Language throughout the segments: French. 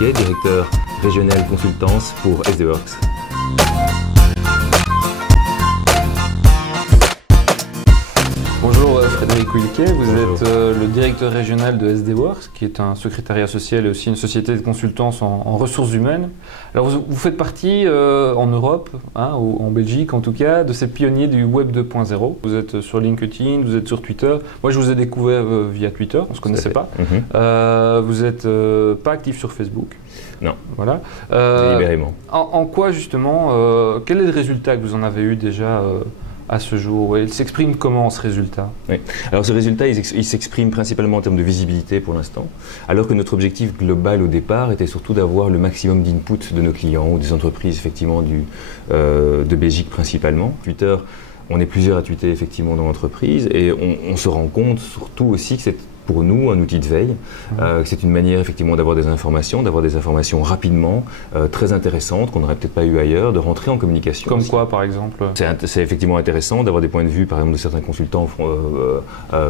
Williquet, directeur régional consultance pour SDWorks. Bonjour Frédéric Williquet, vous êtes le directeur régional de SDWorks, qui est un secrétariat social et aussi une société de consultance en ressources humaines. Alors vous faites partie en Europe, ou en Belgique en tout cas, de ces pionniers du Web 2.0. Vous êtes sur LinkedIn, vous êtes sur Twitter. Moi je vous ai découvert via Twitter, on ne se connaissait pas. Vous n'êtes pas actif sur Facebook. Non. Voilà. Délibérément. En quoi justement, quel est le résultat que vous en avez eu déjà à ce jour? Il s'exprime comment ce résultat? Oui. Alors ce résultat, il s'exprime principalement en termes de visibilité pour l'instant, alors que notre objectif global au départ était surtout d'avoir le maximum d'input de nos clients ou des entreprises effectivement de Belgique principalement. Twitter, on est plusieurs à tweeter effectivement dans l'entreprise et on se rend compte surtout aussi que c'est pour nous un outil de veille, c'est une manière effectivement d'avoir des informations rapidement, très intéressantes qu'on n'aurait peut-être pas eu ailleurs, de rentrer en communication. Comme quoi par exemple? C'est effectivement intéressant d'avoir des points de vue par exemple de certains consultants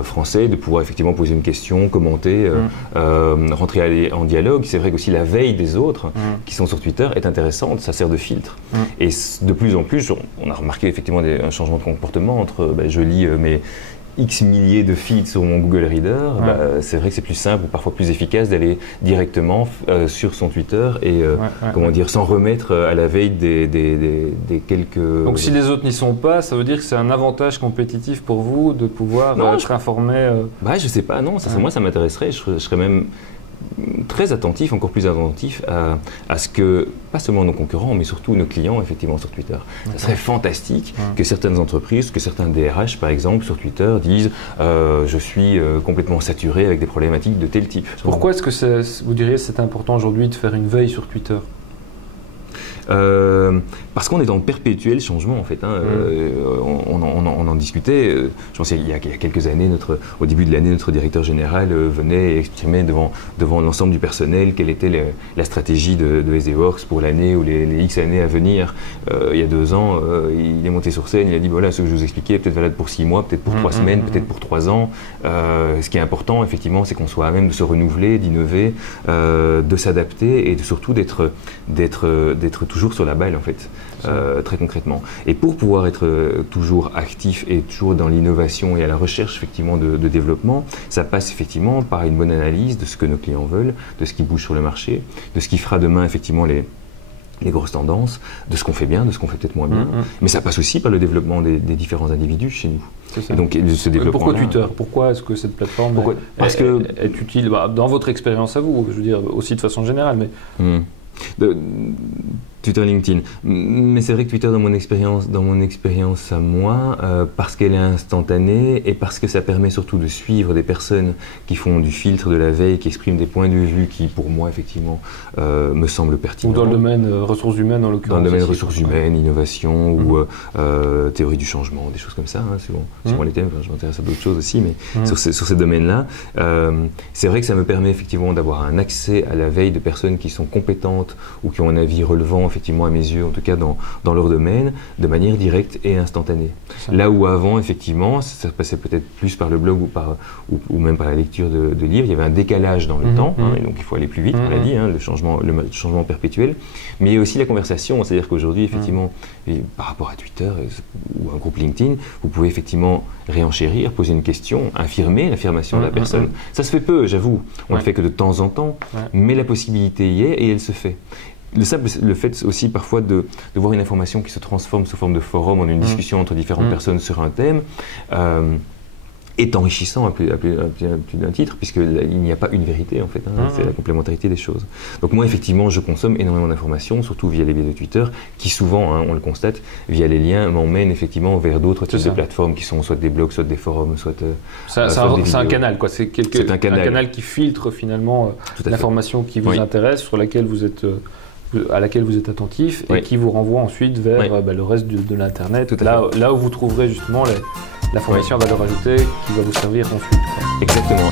français, de pouvoir effectivement poser une question, commenter, rentrer en dialogue. C'est vrai qu'aussi la veille des autres qui sont sur Twitter est intéressante, ça sert de filtre. Et de plus en plus, on a remarqué effectivement un changement de comportement entre je lis mes X milliers de feeds sur mon Google Reader, c'est vrai que c'est plus simple ou parfois plus efficace d'aller directement sur son Twitter et comment dire, s'en remettre à la veille des quelques... Donc si les autres n'y sont pas, ça veut dire que c'est un avantage compétitif pour vous de pouvoir être informé je sais pas, non, moi ça m'intéresserait, je serais même très attentif, encore plus attentif à ce que, pas seulement nos concurrents, mais surtout nos clients, effectivement, sur Twitter. Ça serait fantastique que certaines entreprises, que certains DRH, par exemple, sur Twitter, disent je suis complètement saturé avec des problématiques de tel type. Pourquoi est-ce que vous diriez que c'est important aujourd'hui de faire une veille sur Twitter? Parce qu'on est dans le perpétuel changement en fait. On en discutait. Je pense qu'il y a quelques années, au début de l'année, notre directeur général venait exprimer devant l'ensemble du personnel quelle était la stratégie de SDWorks pour l'année ou les X années à venir. Il y a 2 ans, il est monté sur scène, il a dit voilà, ce que je vous expliquais est peut-être valable pour 6 mois, peut-être pour 3 semaines, peut-être pour 3 ans. Ce qui est important, effectivement, c'est qu'on soit à même de se renouveler, d'innover, de s'adapter et surtout d'être toujours sur la balle en fait, très concrètement. Et pour pouvoir être toujours actif et toujours dans l'innovation et à la recherche effectivement de développement, ça passe effectivement par une bonne analyse de ce que nos clients veulent, de ce qui bouge sur le marché, de ce qui fera demain effectivement les grosses tendances, de ce qu'on fait bien, de ce qu'on fait peut-être moins bien. Mais ça passe aussi par le développement des différents individus chez nous. Ça. Donc, ce pourquoi Twitter? Pourquoi est-ce que cette plateforme est utile dans votre expérience à vous? Je veux dire aussi de façon générale, mais... Twitter, LinkedIn. Mais c'est vrai que Twitter, dans mon expérience à moi, parce qu'elle est instantanée et parce que ça permet surtout de suivre des personnes qui font du filtre, de la veille, qui expriment des points de vue qui, pour moi, effectivement, me semblent pertinents. Ou dans le domaine ressources humaines, en l'occurrence. Dans le domaine ressources humaines, innovation ou théorie du changement, des choses comme ça. Souvent les thèmes, je m'intéresse à d'autres choses aussi, mais sur ces domaines-là, c'est vrai que ça me permet effectivement d'avoir un accès à la veille de personnes qui sont compétentes ou qui ont un avis relevant, effectivement à mes yeux, en tout cas dans leur domaine, de manière directe et instantanée. Là où avant, effectivement, ça passait peut-être plus par le blog ou même par la lecture de livres, il y avait un décalage dans le temps, et donc il faut aller plus vite, on l'a dit, le changement perpétuel, mais il y a aussi la conversation, c'est-à-dire qu'aujourd'hui, effectivement, par rapport à Twitter ou un groupe LinkedIn, vous pouvez effectivement réenchérir, poser une question, affirmer l'affirmation de la personne. Ça se fait peu, j'avoue, on le fait que de temps en temps, mais la possibilité y est et elle se fait. Le fait aussi parfois de voir une information qui se transforme sous forme de forum en une discussion entre différentes personnes sur un thème est enrichissant à plus d'un titre, puisqu'il n'y a pas une vérité en fait, c'est la complémentarité des choses. Donc moi effectivement je consomme énormément d'informations, surtout via les biais de Twitter, qui souvent, on le constate, via les liens m'emmènent effectivement vers d'autres types de plateformes qui sont soit des blogs, soit des forums, soit c'est un canal quoi, c'est un canal qui filtre finalement l'information qui vous intéresse, à laquelle vous êtes attentif et qui vous renvoie ensuite vers le reste de l'Internet, là où vous trouverez justement l'information à valeur ajoutée qui va vous servir ensuite. Exactement.